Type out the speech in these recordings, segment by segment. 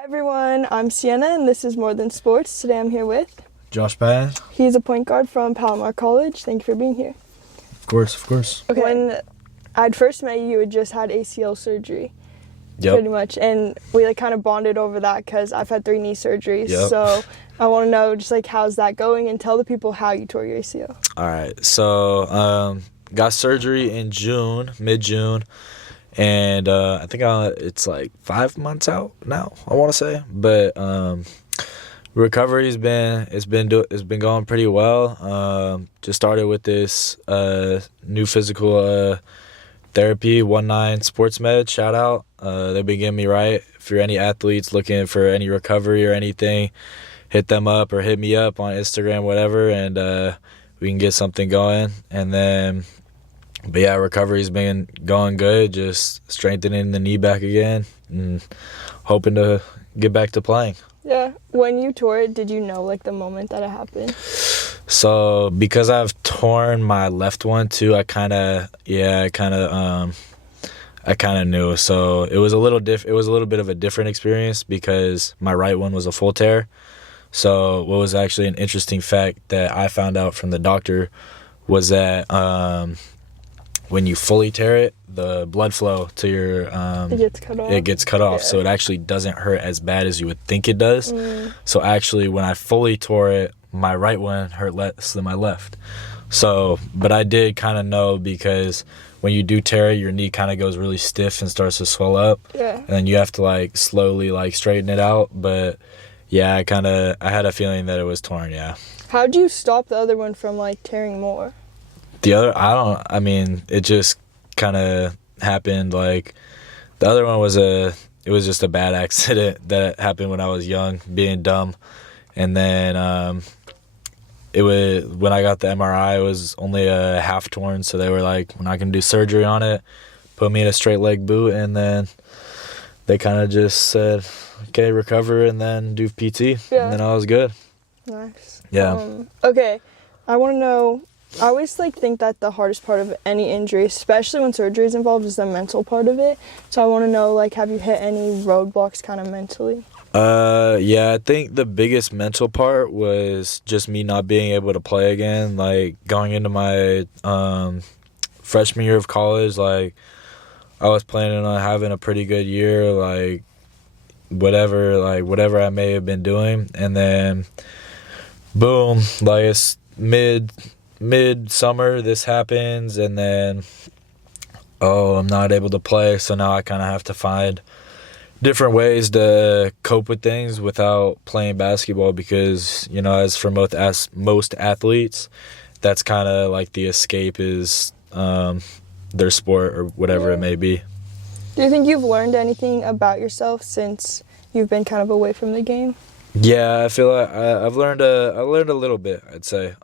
Hi everyone, I'm Sienna and this is More Than Sports. Today I'm here with Josh Patten. He's a point guard from Palomar College. Thank you for being here. Of course. Okay. When I'd first met you, you had just had ACL surgery. Yep. Pretty much. And we kind of bonded over that because I've had 3 knee surgeries. Yep. So I want to know just how's that going, and tell the people how you tore your ACL. All right. So got surgery in June, mid-June. And I think it's 5 months out now, I want to say. But recovery's been going pretty well. Just started with this new physical therapy, 19 Sports Med, shout out. They've been getting me right. If you're any athletes looking for any recovery or anything, hit them up or hit me up on Instagram, whatever, and we can get something going. And then, but yeah, recovery's been going good, just strengthening the knee back again and hoping to get back to playing. Yeah. When you tore it, did you know the moment that it happened? So because I've torn my left one too, I kind of knew. So it was a little bit of a different experience because my right one was a full tear. So what was actually an interesting fact that I found out from the doctor was that when you fully tear it, the blood flow to your it gets cut off. It gets cut off, yeah. So it actually doesn't hurt as bad as you would think it does. So actually, when I fully tore it, my right one hurt less than my left. So, but I did kind of know because when you do tear it, your knee kind of goes really stiff and starts to swell up. Yeah. And then you have to slowly straighten it out. But yeah, I had a feeling that it was torn. Yeah. How'd you stop the other one from tearing more? It just kind of happened. The other one it was just a bad accident that happened when I was young, being dumb. And then when I got the MRI, it was only a half torn. So they were like, we're not going to do surgery on it. Put me in a straight leg boot. And then they kind of just said, okay, recover and then do PT. Yeah. And then I was good. Nice. Yeah. Okay. I want to know, I always think that the hardest part of any injury, especially when surgery is involved, is the mental part of it. So I want to know, have you hit any roadblocks kind of mentally? Yeah, I think the biggest mental part was just me not being able to play again. Going into my freshman year of college, I was planning on having a pretty good year, whatever I may have been doing, and then boom, it's mid-summer, this happens, and then I'm not able to play, so now I kind of have to find different ways to cope with things without playing basketball because, as for most athletes, that's kind of the escape is their sport or whatever it may be. Do you think you've learned anything about yourself since you've been kind of away from the game? Yeah, I feel like I've learned a little bit, I'd say.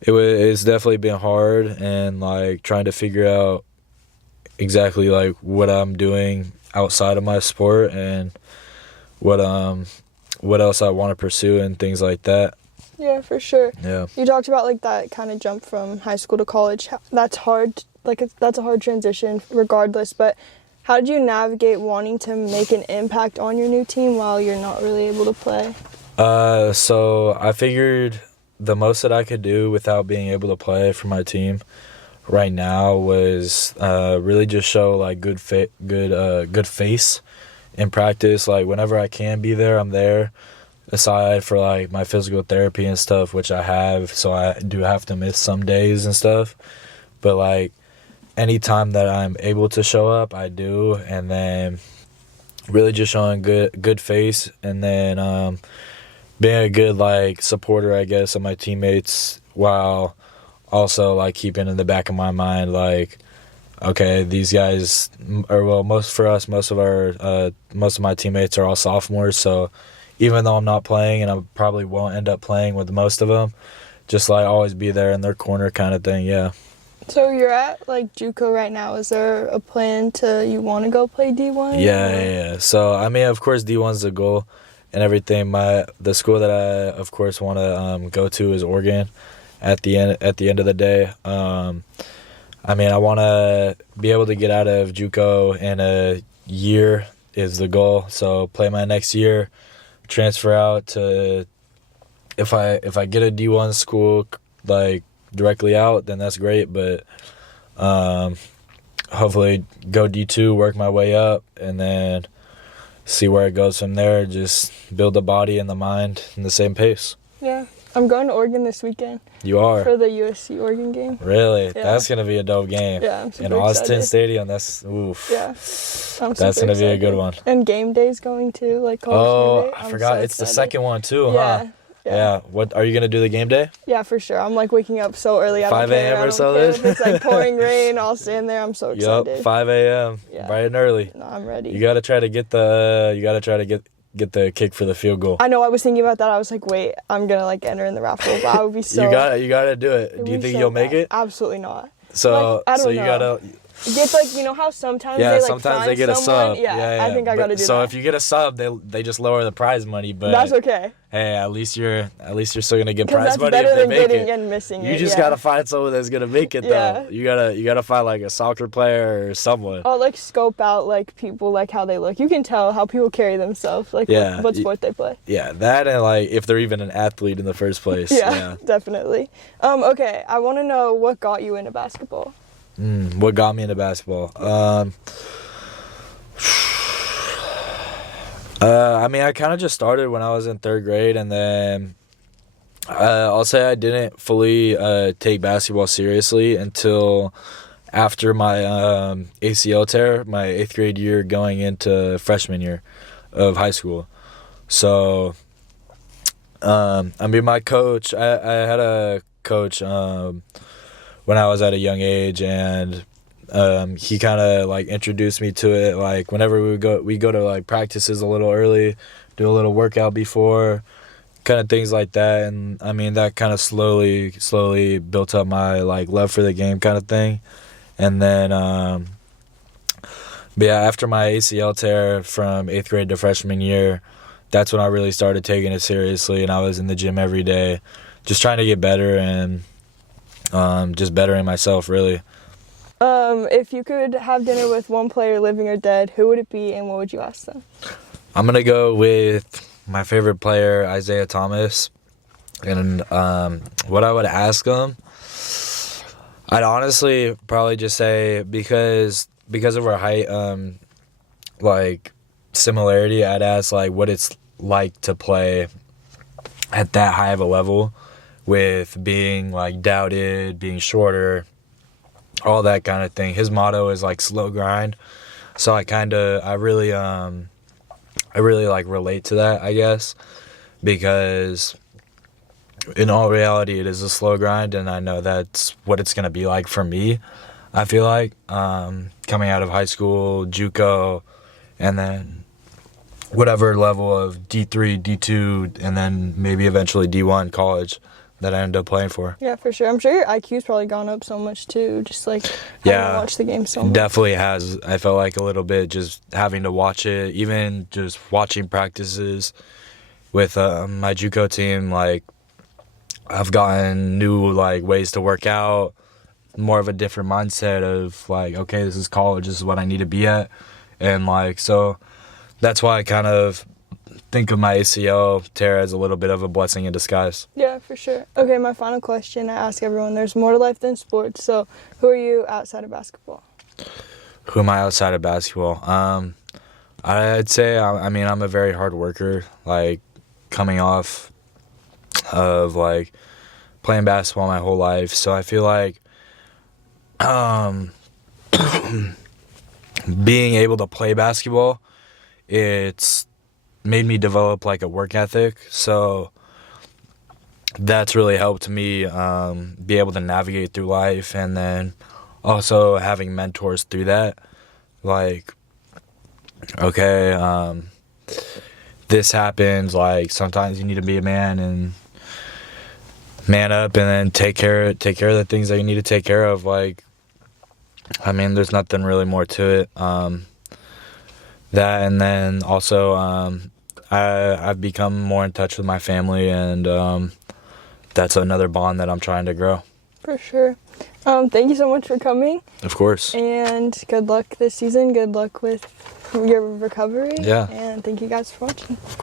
It's definitely been hard and trying to figure out exactly what I'm doing outside of my sport and what else I want to pursue and things like that. Yeah, for sure. Yeah. You talked about that kind of jump from high school to college. That's hard. That's a hard transition regardless, but how did you navigate wanting to make an impact on your new team while you're not really able to play? So I figured the most that I could do without being able to play for my team right now was really just show good face in practice. Whenever I can be there, I'm there. Aside for my physical therapy and stuff, which I have, so I do have to miss some days and stuff. But anytime that I'm able to show up, I do, and then really just showing good face, and then being a good supporter, I guess, of my teammates, while also keeping in the back of my mind okay, these guys most of my teammates are all sophomores, so even though I'm not playing and I probably won't end up playing with most of them, just always be there in their corner kind of thing. Yeah. So you're at Juco right now. Is there a plan you want to go play D1? Yeah. So of course D1's the goal and everything. The school that I of course want to go to is Oregon. At the end of the day, I want to be able to get out of Juco in a year is the goal. So play my next year, transfer out to if I get a D1 school like directly out, then that's great. But hopefully go D2, work my way up, and then see where it goes from there. Just build the body and the mind in the same pace. Yeah. I'm going to Oregon this weekend. You are? For the USC-Oregon game. Really? Yeah. That's going to be a dope game. Yeah, I'm super in Austin excited. Stadium, that's, oof. Yeah. That's going to be a good one. And game day's going to, like, Oh, college game day. I forgot. So it's the excited. second one, too, Yeah. huh? Yeah. What, are you going to do the game day? Yeah, for sure. I'm, like, waking up so early. I don't 5 care. a.m. I or don't so care then? if it's, like, pouring rain. I'll stand there. I'm so excited. Yup, 5 a.m. Yeah. Bright and early. No, I'm ready. You got to try to get get the kick for the field goal. I know. I was thinking about that. I was like, wait, I'm going to, like, enter in the raffle. But I would be so... You got to do it. Do you think you'll make it? Absolutely not. So, Like, I don't you know. got to... Get, like, you know how sometimes yeah, they, like, sometimes find they get a someone? sub. Yeah, I think I got to do so that. if you get a sub, they just lower the prize money. But That's okay. hey, at least you're still gonna get Because prize that's money better if they than make getting it. and missing You it. just yeah. gotta find someone that's gonna make it Yeah. though. You gotta find like a soccer player or someone. I'll, like, scope out, like, people, like, how they look. You can tell how people carry themselves, like, Yeah, what sport they play. Yeah, that and like if they're even an athlete in the first place. Yeah, definitely. Okay, I want to know what got you into basketball. What got me into basketball? I mean, I kind of just started when I was in third grade, and then I'll say I didn't fully take basketball seriously until after my ACL tear, my 8th grade year going into freshman year of high school. So, I mean, my coach, I had a coach when I was at a young age, and he kind of like introduced me to it. Like whenever we go to like practices a little early, do a little workout before, kind of things like that. And I mean that kind of slowly built up my like love for the game kind of thing. And then but yeah, after my ACL tear from 8th grade to freshman year, that's when I really started taking it seriously, and I was in the gym every day just trying to get better and just bettering myself, really. If you could have dinner with one player, living or dead, who would it be, and what would you ask them? I'm gonna go with my favorite player, Isaiah Thomas, and what I would ask him, I'd honestly probably just say because of our height, like similarity, I'd ask like what it's like to play at that high of a level, with being like doubted, being shorter, all that kind of thing. His motto is like slow grind. So I really like relate to that, I guess, because in all reality it is a slow grind, and I know that's what it's going to be like for me. I feel like coming out of high school, Juco, and then whatever level of D3, D2, and then maybe eventually D1 college that I ended up playing for. Yeah, for sure. I'm sure your IQ's probably gone up so much too, just like having to watch the game so much. Definitely has. I felt like a little bit just having to watch it, even just watching practices with my Juco team. Like I've gotten new like ways to work out, more of a different mindset of like, okay, this is college, this is what I need to be at, and like so that's why I kind of think of my ACL tear as a little bit of a blessing in disguise. Yeah, for sure. Okay, my final question I ask everyone, there's more to life than sports, so who are you outside of basketball? Who am I outside of basketball? I'd say, I mean, I'm a very hard worker, like coming off of like playing basketball my whole life, so I feel like being able to play basketball, it's made me develop like a work ethic, so that's really helped me be able to navigate through life, and then also having mentors through that, like, okay, this happens, like sometimes you need to be a man and man up and then take care of the things that you need to take care of. Like, I mean, there's nothing really more to it. That, and then also I've become more in touch with my family, and that's another bond that I'm trying to grow. For sure. Thank you so much for coming. Of course. And good luck this season. Good luck with your recovery. Yeah. And thank you guys for watching.